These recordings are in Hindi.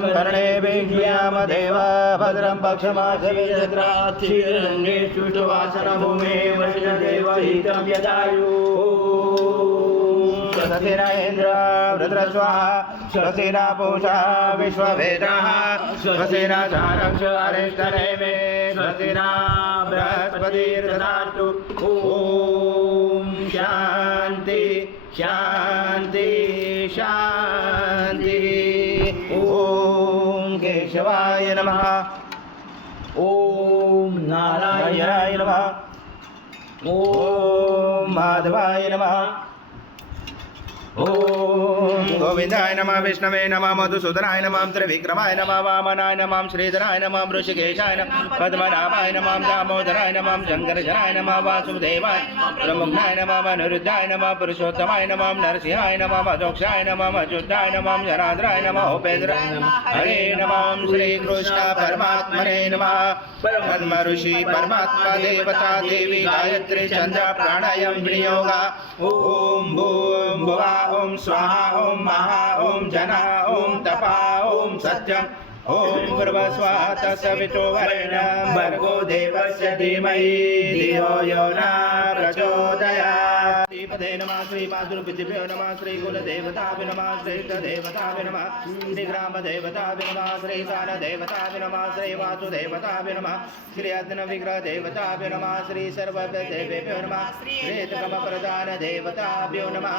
भद्रं कर्णेभिर्याम देव भद्रं पक्षमासविद्राक्षीरण्ये शुष्टवासनभूमे वैष्णदेवहितं यदायुः स्वस्ति न इन्द्र वृत्रस्वाहा स्वस्ति न पूषा विश्ववेदाः स्वस्ति न चारक्ष अरिष्टनेमे स्वस्ति न बृहस्पतिर्दधातु ॐ शान्ति शान्ति शान्ति ॐ केशवाय नमः ॐ नारायणाय नमः ॐ माधवाय नमः ओम गोविंदाय नमः विष्णवे नमः मधुसूदनाय नमः त्रिविक्रमाय नमः वामनाय नमः श्रीधराय नमः ऋषिकेशाय नमः पद्मनाभाय नमः दामोदराय नमः शंकरजनाय नमः वासुदेवाय प्रमुखाय नमः अनिरुद्धाय नमः पुरुषोत्तमाय नमः नरसिंहाय नमः अधोक्षाय नमः अच्युताय नमः जनार्दनाय नमः उपेन्द्राय नमः हरे नमः श्री कृष्ण परमात्मने नमः ब्रह्म ऋषि परमात्मा देवता देवी गायत्री चंद्र प्राणायाम विनियोगा ओम भूम भुवा ओम स्वाहा ओम महा ओम जना ओम तपा ओम सत्यम ओम भूर्भुवः तत्सवितुर्वरेण्यं भर्गो देवस्य धीमहि धियो यो न प्रचोदयात् श्रीपदे नमः श्रीमातृपितृभ्यो नमः श्रीकुलदेवताभ्यो नमः श्रीष्टदेवताभ्यो नमः श्रीग्रामदेवताभ्यो नमः श्रीसानदेवताभ्यो नमः श्रीवासुदेवताभ्यो नमः श्री अग्निविग्रहदेवताभ्यो नमः श्री सर्वदेवेभ्यो नमः श्रीतमप्रधानदेवताभ्यो नमः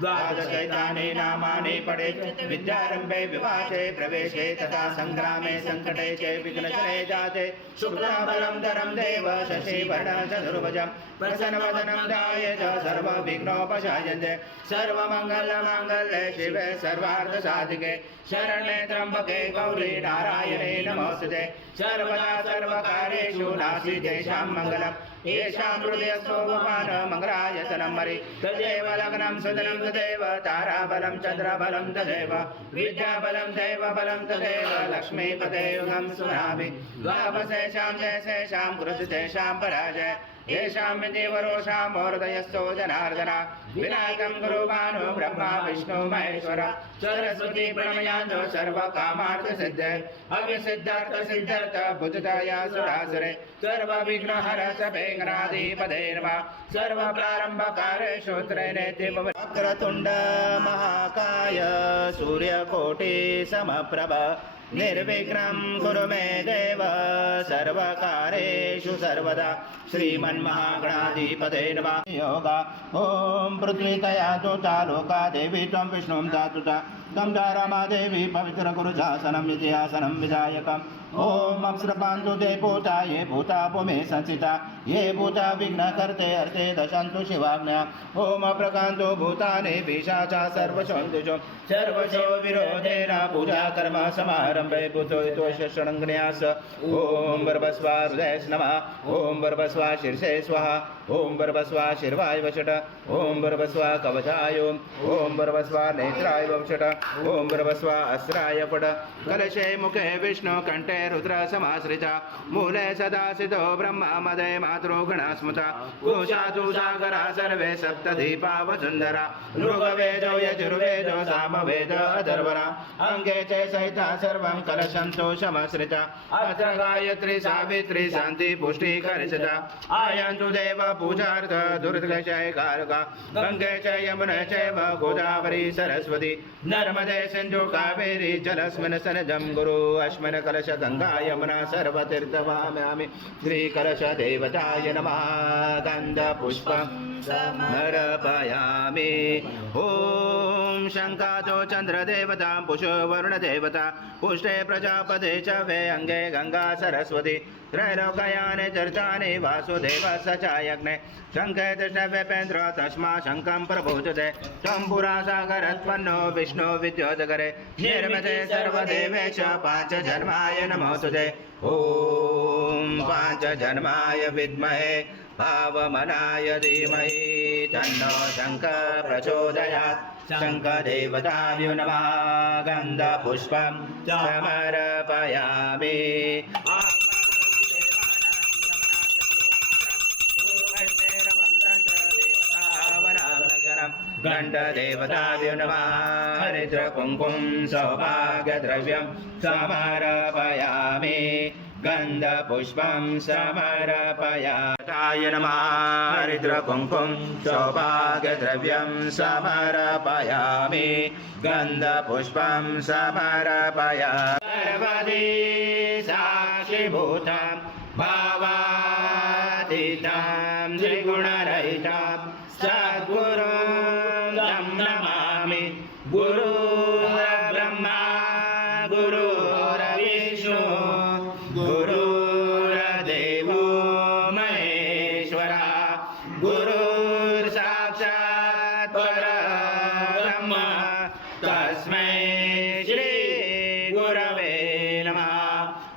द्वादशैतानि नामानि पठे विद्यारंभे विवाचे प्रवेशे तथा संग्रामे संकटे च विघ्नशने जाते शुक्लांबरं धरं देव शशिवर्णं चतुर्भुजं प्रसन्नवदनं ध्यायेत सर्वविघ्नोपशायन्ते सर्वमङ्गलमाङ्गल्ये शिवे सर्वार्थसाधिके शरण्ये त्र्यम्बके गौरी नारायणे नमोस्तुते सर्वदा सर्वकार्येषु नास्ति तेषां मङ्गलम् येषां हृदयस्थो भगवान् मङ्गलायतनं हरि तदेव लग्नं सुदनं तदेव ताराबलं चन्द्रबलं तदेव विद्याबलं दैवबलं तदेव लक्ष्मीपते युगं स्मरामि द्वावशेषां जयशेषां कृतशेषां पराजय येषां देवरोषां हृदयस्थो जनार्दन विनायकं गुरुभानु ब्रह्मा विष्णु महेश्वर सरस्वती प्रणमयाञ्जो सर्वकामार्थसिद्धे अविसिद्धार्थ सिद्धार्थ बुद्धया सुरासुरे सर्वविघ्नहर सभेङ्गनाधिपते नमः सर्वप्रारम्भकारेषु त्रैनेति वक्रतुण्ड महाकाय सूर्यकोटि समप्रभ निर्विघ्नं कुरु मे देव सर्वकारेषु सर्वदा श्रीमन्महागणाधिपते नमः योगा ॐ पृथ्वी तयातु चालोका देवी त्वं विष्णुं दातु तं च रमादेवी पवित्र कुरु शासनं इतिहासनं विधायकम् ॐ अप्सरपान्तु ते भूता ये भूता पुमे संसिता ये भूता विघ्नकर्ते अर्थे दशन्तु शिवाज्ञा ॐ अप्रकान्तो भूतानि पिशाचा सर्वशोऽन्तुषु सर्वशो विरोधेन पूजा कर्म समारम्भे भूतो षण्न्यास ॐ भर्भस्वा हृदये नमः ॐ भर्भस्वा शीर्षे स्वाहा ॐ भर्भस्वा शिर्वाय वषट ॐ भर्भस्वा कवचाय ॐ भर्भस्वा नेत्राय वषट ॐ भर्भस्वा अस्त्राय फट कलशे मुखे विष्णु कण्ठे रुद्र समाश्रिता मूले सदासितो ब्रह्मा मदे मातृगणा स्मृता कोशातु सागरा सर्वे सप्तदीपा वसुन्धरा ऋग्वेदो यजुर्वेदो सामवेदो अथर्वणा अङ्गे च सहिता सर्वं कलशन्तो समाश्रिता अत्र गायत्री सावित्री शान्ति पुष्टि करिष्यता आयान्तु देव पूजार्थ दुर्दशय कारका गङ्गे च यमुने चैव गोदावरी सरस्वती नर्मदे सिन्धु कावेरी जलस्मिन् सनिधं गुरु अस्मिन् कलश गंगा यमुना सर्वतीर्थवाम्यामि श्रीकलश देवताय नमः गन्धपुष्पं समर्पयामि ॐ शङ्कातो चन्द्रदेवता पुषो वरुणदेवता पुष्टे प्रजापते च वे अङ्गे गंगा सरस्वती त्रैलोकयाने चर्चानि वासुदेव स चायज्ञे शङ्खे कृष्णवेपेन्द्र तस्मा शङ्खं प्रभोजते त्वं पुरा सागरत्पन्नो विष्णु विद्योतकरे निर्मते सर्वदेवेश पाञ्चजन्माय नमोस्तुते ॐ पाञ्चजन्माय विद्महे भावमनाय धीमहि तन्नो शङ्खः प्रचोदयात् शङ्खदेवताभ्यो नमः गन्धपुष्पं समर्पयामि गण्डदेवताभ्यो नमः हरिद्रकुङ्कुम सौभाग्यद्रव्यं समर्पयामि गन्धपुष्पं समर्पयामि नमः हरिद्रकुङ्कुम सौभाग्यद्रव्यं समर्पयामि गन्धपुष्पं समर्पयामि सर्वदि साक्षिभूतं भावातीतं त्रिगुणरहितं सद्गुरुं नमामि गुरुर्ब्रह्मा गुरुर्विष्णु गुरुर्देवो महेश्वरा गुरुर्साक्षात् परब्रह्म तस्मै श्री गुरवे नमः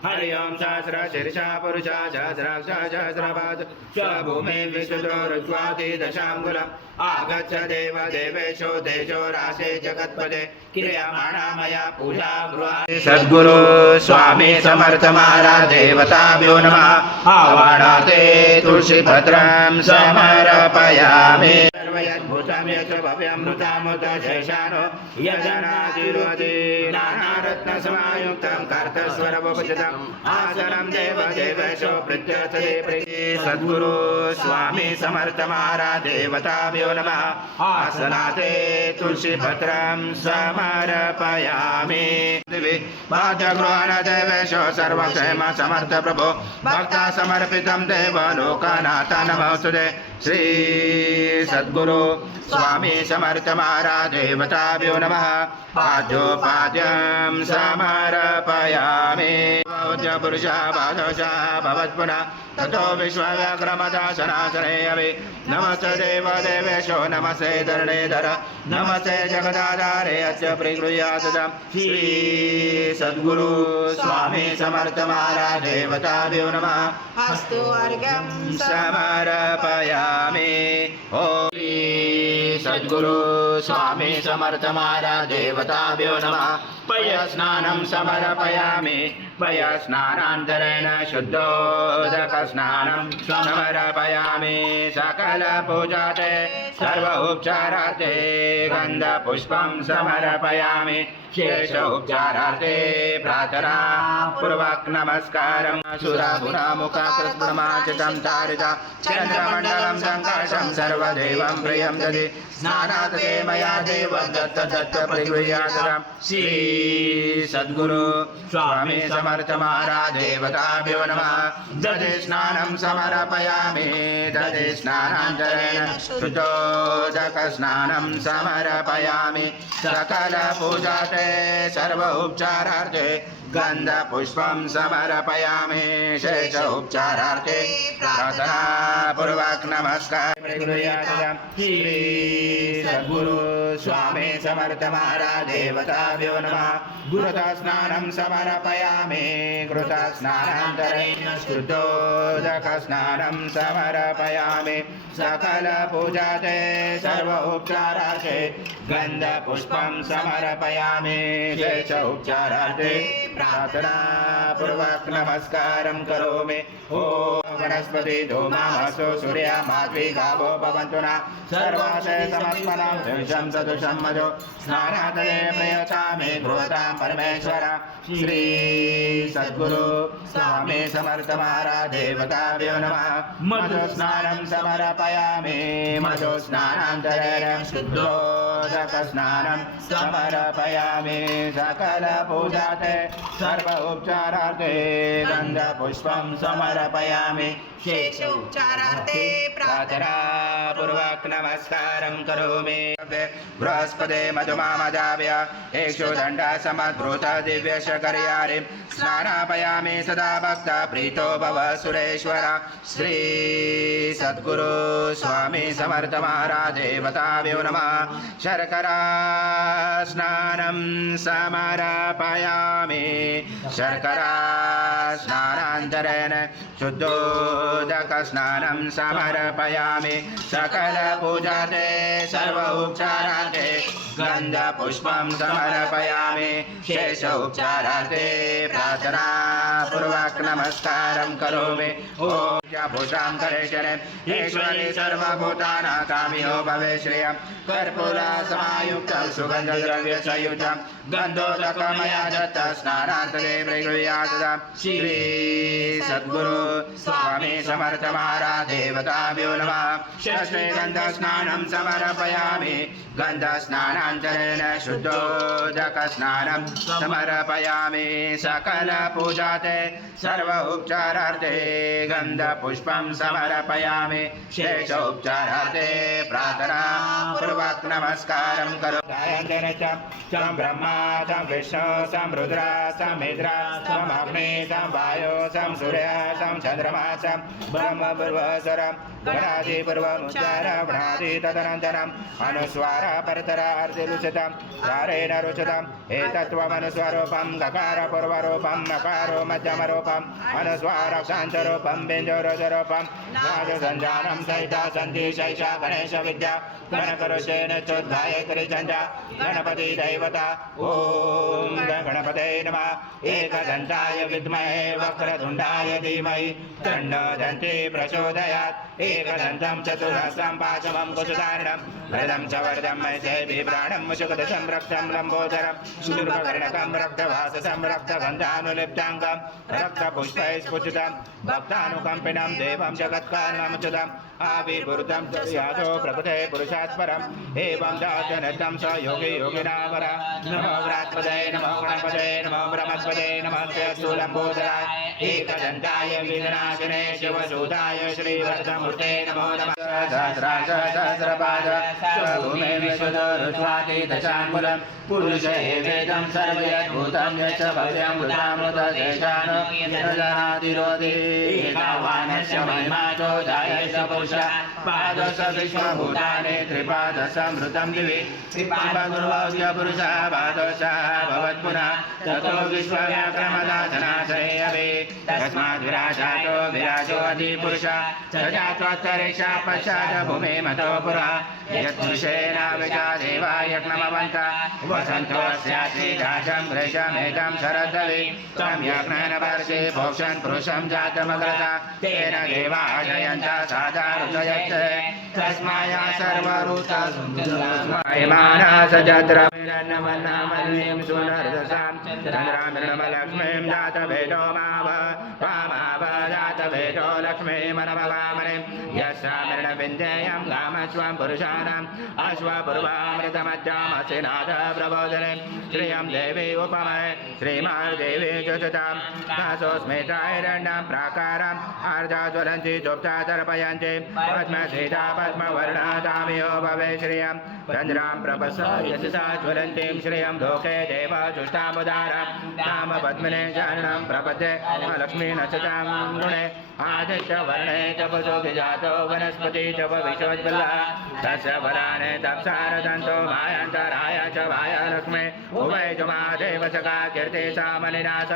हरि ओम सहस्र शीर्षा पुरुषा सहस्राक्ष सहस्रपाद स्वभूमि विशुद्धोरुज्वाति दशाङ्गुलम् आगच्छ देव देवेशो तेजो राशे जगत्पते क्रियमाणा मया पूजा गृहाणि सद्गुरु स्वामी समर्थ महाराज देवताभ्यो नमः आवाहनाते तुलसी पत्रं समर्पयामि सर्वयद्भुतं यच्च भव्यमृतामृत शेषानो यजनादिरोधि नानारत्नसमायुक्तं कर्तस्वरमुपचितम् आसनं देव देवेशो प्रत्यर्थदे प्रिये सद्गुरु स्वामी समर्थ महाराज देवताभ्यो नमः आसनाते तुलसी पत्रं समर्पयामि पाठगृहाण देवेशो सर्वक्षेम समर्थ प्रभो भक्ता समर्पितं देव लोकनाथ नमोस्तुते श्री सद्गुरु स्वामी समर्थ महाराज देवताभ्यो नमः पाद्योपाद्यं समर्पयामि पुरुषा बाधोषा भवत्पुनः ततो विश्वव्याघ्रमदासनासने अभि नमस्ते देव देवेशो नमस्ते धरणेधर नमस्ते जगदाधारे अस्य प्रीगृह्यातम् श्री सद्गुरु स्वामी समर्थ महाराज देवताभ्यो नमः अस्तु अर्घ्यं समर्पयामि ॐ श्री सद्गुरु स्वामी समर्थ महाराज देवताभ्यो नमः पयस्नानं समर्पयामि पयस्नानान्तरेण शुद्धोदकस्नानं समर्पयामि सकलपूजाते सर्व उपचारार्थे गन्धपुष्पं समर्पयामि शेष उपचारार्थे प्रार्थना पूर्वक नमस्कारं सुराभुरामुखाकृतप्रमाचितं तारिता चन्द्रमण्डलं सङ्काशं सर्वदेवं प्रियं ददि स्नानाते मया देवं दत्त दत्त परिगृह्यातम् श्री सद्गुरु स्वामी समर्थ महाराज देवताभ्यो नमः दधि स्नानं समर्पयामि दधि स्नानान्तरेण शुद्धोदक स्नानं समर्पयामि सकल पूजाते सर्व उपचारार्थे गन्धपुष्पं समर्पयामि शेष उपचारार्थे प्रार्थना पूर्वक नमस्कार श्री सद्गुरु स्वामी समर्थ महाराज देवताभ्यो नमः गुरुतः स्नानं समर्पयामि कृतः स्नानान्तरेण शुद्धोदक स्नानं समर्पयामि सकल पूजाते सर्व उपचारार्थे गन्धपुष्पं समर्पयामि शेष उपचारार्थे प्रार्थना पूर्वक नमस्कारं करोमि ॐ वनस्पति धूमामसो सूर्या माध्वी गावो भवन्तु नः सर्वासे समत्मनां द्विषं सदृशं मधु स्नानादये प्रयच्छामि गृहतां परमेश्वर श्री सद्गुरु स्वामी समर्थ महाराज देवताभ्यो नमः मधु स्नानं समर्पयामि मधु स्नानान्तरेण शुद्धोदक स्नानं समर्पयामि सकल पूजाते सर्व उपचारार्थे गन्धपुष्पं समर्पयामि शेष उपचारार्थे प्रार्थना पूर्वक नमस्कारं करोमि बृहस्पते मधुमामदाव्य एकशोदण्ड समद्भूत दिव्यशकर्यारिं स्नानापयामि सदा भक्त प्रीतो भव सुरेश्वर श्री सद्गुरु स्वामी समर्थ महाराज देवताभ्यो नमः शर्करा स्नानं समर्पयामि शर्करा स्नानान्तरेण शुद्धोदक स्नानं समर्पयामि सकल पूजाते सर्व उपचारार्थे गन्धपुष्पं समर्पयामि शेषोपचारार्थे प्रार्थनापूर्वक नमस्कारं करोमि ॐ भूषां करेशने ईश्वरी सर्वभूतानां कामियो भवे श्रियं कर्पूरसमायुक्तं सुगन्धद्रव्यसंयुतं गन्धोदकमया दत्त स्नानान्तरे प्रगृह्यात् श्री सद्गुरु स्वामी समर्थ महाराज देवताभ्यो नमः षष्ठे गन्धस्नानं समर्पयामि गन्धस्नानान्तरेण शुद्धोदकस्नानं समर्पयामि सकलपूजाते सर्व उपचारार्थे गन्धपुष्पं समर्पयामि शेषोपचारार्थे प्रार्थनापूर्वक नमस्कारं करोमि तं ब्रह्मा तं विष्णु तं रुद्र तं इंद्र तं अग्नि तं वायु तं सूर्य तं चन्द्रमा तं ब्रह्म पूर्वस्वरं गणादि पूर्वमुच्चारणि तदनन्तरम् अनुस्वार परतरार्थिरुचितं कारेण रुचितम् एतत्त्वमनुस्वरूपं गकार पूर्वरूपं नकारो मध्यमरूपम् अनुस्वारक्षान्तरूपं बिन्दुरुजरूपं राजसञ्जानं सहिता सन्ति शैषा गणेश विद्या गणकरुषेण चोद्गायत्री चन्द्र गणपति दैवता ॐ गणपते नमः एकदन्ताय विद्महे वक्रतुण्डाय धीमहि तन्नो दन्ती प्रचोदयात् एकदन्तं चतुर्हस्तं पाशमं कुशधारणं वरदं च वरदं महिषे बिभ्राणं मुषुकदशं रक्तं लम्बोदरं शूर्पकर्णकं रक्तवाससं रक्तगन्धानुलिप्ताङ्गं रक्तपुष्पैस्फुटितं भक्तानुकम्पिनं देवं जगत्कारणमुचितम् आविर्भूतं च यादो प्रकृते पुरुषात् परम् एवं दातनतं स योगी योगिनावर नमो व्रात्पदे नमो गणपते नमो ब्रह्मस्पदे नमस्ते स्थूलम्बोदराय एकदन्ताय विघ्नाशने शिवसूताय श्रीवरदमूर्ते नमो नमः सहस्राज सहस्रपाद स्वभूमे विश्वदोरुष्वाति दशाङ्गुलं पुरुषे वेदं सर्वयद्भूतं यच्च भव्यं वृतामृतशेषान् यजनातिरोधि एकावानस्य महिमा चोदाय स पुरुष पादश विश्वभूतानि त्रिपादसमृतं दिवि त्रिपादगुरुवाद्य पुरुषः पादशः भवत्पुनः ततो विश्वव्याक्रमदाधनाशयवे तस्माद् विराजातो विराजो अधिपुरुषः स जात्वत्तरेषा पश्चात् भूमे मतो पुरा यत्पुरुषेण विजादेवा यज्ञमवन्तः वसन्तो स्याश्रीदाशं ग्रैशमेतं शरदवे तं यज्ञेन वर्षे भोक्षन् पुरुषं जातमग्रता तेन देवा जयन्तः साधारुतयत् तस्माया सर्वऋतमाना सजद्रविरन्नमन्नामन्वीं सुनर्दशां चन्द्रामिर्नमलक्ष्मीं जातवेदो माव वामाव जातवेदो लक्ष्मीमनमवामनिं यस्यामिर्नविन्देयं गामस्वं पुरुषाणाम् अश्वपूर्वामृतमध्यामसिनाथ प्रबोधने श्रियं देवी उपमये श्रीमार्देवी चुचतां दासोस्मिताहिरण्यं प्राकारम् आर्जा ज्वलन्ति चुप्ता तर्पयन्ति पद्मसीता पद्मवर्णा तामियो भवे श्रियं चन्द्रां प्रपसा यशसा ज्वलन्तीं श्रियं लोके देव जुष्टामुदारां नाम पद्मिने शरणं प्रपद्ये लक्ष्मी नचतां गुणे आदित्यवर्णे तपसोऽभिजातो वनस्पति च विश्वोज्वला तस्य फलानि तप्सारदन्तो मायान्तराय च वायलक्ष्मी उभय च महादेव सखा कीर्ति सामनिनाथ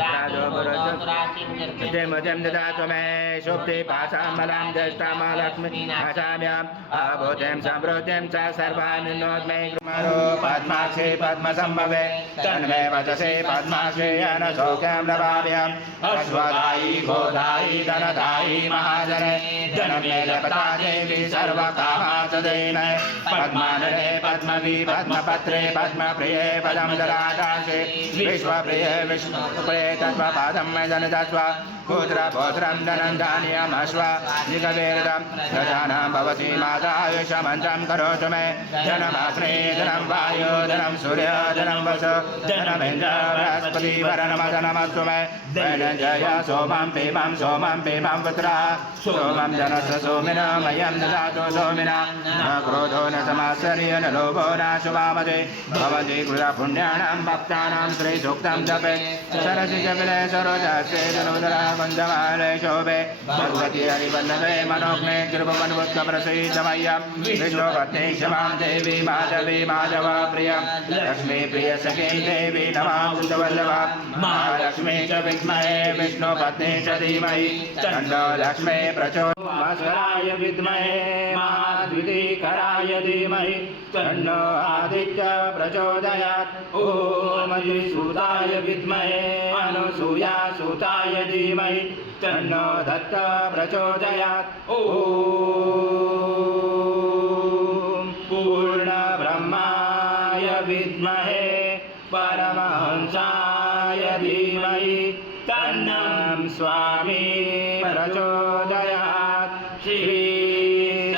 राजो पुरुषं ददातु मे शुक्ति पाशां बलां ज्येष्ठां लक्ष्मी आशाम्याम् अभूतिं समृद्धिं च सर्वान्नोद्मे कृमरो पद्माक्षी पद्मसम्भवे तन्मे वचसे पद्माक्षी अनशोक्यं लभाव्यम् अश्वदायी गोदायी धनदायी महाजने जनमे लपता देवी सर्वकामासदेने पद्मानने पद्मवी पद्मपत्रे पद्मप्रिये पदं ददातासे विश्वप्रिये विष्णुप्रिये तत्त्वपादं मे जनदस्व पुत्रपौत्रं धनं धान्यमश्व निगवेदं प्रजानां भवति मातायुषमन्त्रं करोतु मे धनमग्ने धनं वायु धनं सूर्य धनं वस धनमिन्द्र बृहस्पति वरनमधनमस्तु मे धनञ्जय सोमं पीमं पुत्रः सोमं जनस्य सोमिना मह्यं ददातु सोमिना न क्रोधो न समाश्चर्य न लोभो न शुभामते भवति कृतपुण्यानां भक्तानां श्रीसूक्तं जपे सरसि जपिले सरोजस्ते जनोदरा वन्दमाले शोभे भगवति हरिवल्लभे मनोज्ञे कृपमन्वत्कप्रसीदमय्यं विष्णुपत्नी क्षमां देवी माधवी माधव प्रियं लक्ष्मी प्रिय सखीं देवी नमां वल्लभा महालक्ष्मी च विद्महे विष्णुपत्नी च धीमहि धीमहि तन्नो लक्ष्मी प्रचोदयात् विद्महे महाद्वितीकराय धीमहि तन्नो आदित्य प्रचोदयात् ॐ द्विसूताय विद्महे अनुसूयासुताय धीमहि तन्नो दत्त प्रचोदयात् ॐ पूर्णब्रह्माय विद्महे परमहंसाय धीमहि तन्नं स्वामी प्रचोदयात् श्री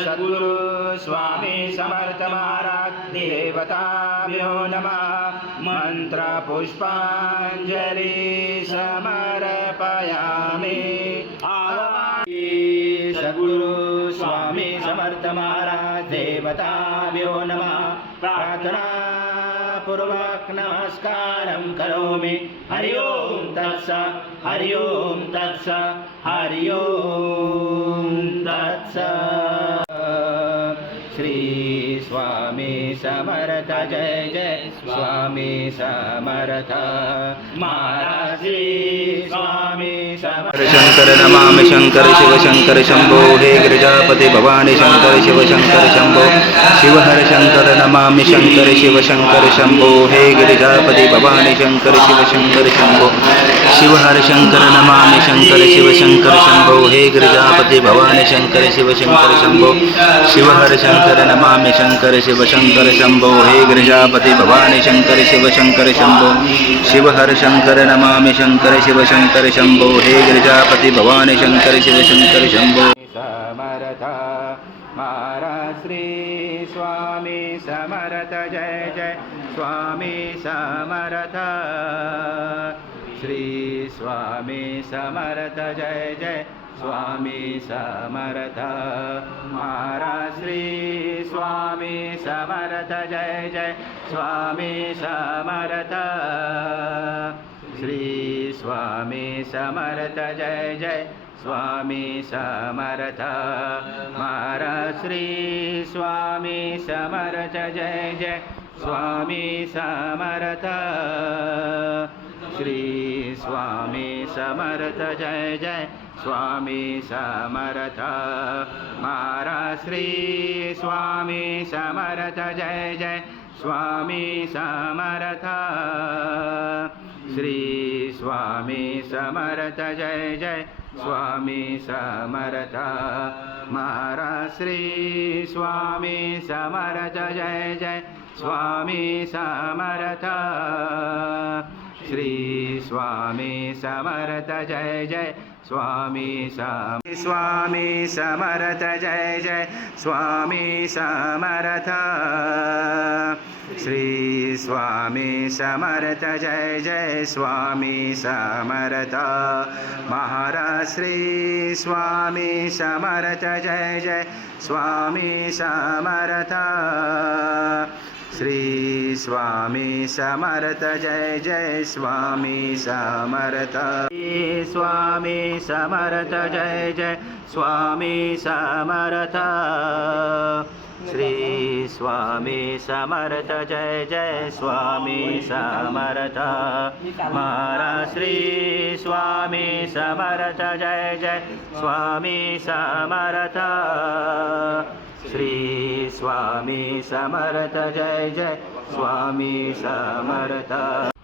सद्गुरु स्वामी समर्थ महाराज देवताभ्यो नमः मंत्र पुष्पांजलि समर्पयामि सद्गुरु स्वामी समर्थ महाराज देवताभ्यो नमः प्रार्थना पूर्वक नमस्कारं करोमि हरि ओम तत्सत् हरि ओम तत्सत् हरि ओम तत्सत् श्री स्वामी समर्थ जय जय स्वामी समर्थ महाराज श्री स्वामी समर्थ शंकर नमामि शंकर शिव शंकर शंभो हे गिरिजापति भवानी शंकर शिव शंकर शंभो शिव हर शंकर नमामि शंकर शिव शंकर शंभो हे गिरिजापति भवानी शंकर शिव शंकर शंभो शिव हर शंकर नमामि शंकर शिव शंकर शंभो हे गिरिजापति भवानी शंकर शिव शंकर शंभो शिव हर शंकर नमामि शंकर शिव शंकर शंभो हे गिरिजापति भवानी शंकर शिव शंकर शंभो शिव हर शंकर नमामि शंकर शिव शंकर शंभो हे गिरिजापति भवानी शंकर शिव शंकर शंभो समर्थ महाराज श्री स्वामी समर्थ जय जय स्वामी समर्थ श्री स्वामी समर्थ जय जय स्वामी समर्थ महाराज श्री स्वामी समर्थ जय जय स्वामी समर्थ श्री स्वामी समर्थ जय जय स्वामी समर्थ महाराज श्री स्वामी समर्थ जय जय स्वामी समर्थ श्री स्वामी समर्थ जय जय स्वामी समर्थ महाराज श्री स्वामी समर्थ जय जय स्वामी समर्थ श्री स्वामी समर्थ जय जय स्वामी समर्थ महाराज श्री स्वामी समर्थ जय जय स्वामी समर्थ श्री स्वामी समर्थ जय जय स्वामी स्वामी समर्थ जय जय स्वामी समर्थ श्री स्वामी समर्थ जय जय स्वामी समर्थ महाराज श्री स्वामी समर्थ जय जय स्वामी समर्थ श्री स्वामी समर्थ जय जय स्वामी समर्थ स्वामी समर्थ जय जय स्वामी समर्थ श्री स्वामी समर्थ जय जय स्वामी समर्थ महाराज श्री स्वामी समर्थ जय जय स्वामी समर्थ श्री स्वामी समर्थ जय जय स्वामी समर्थ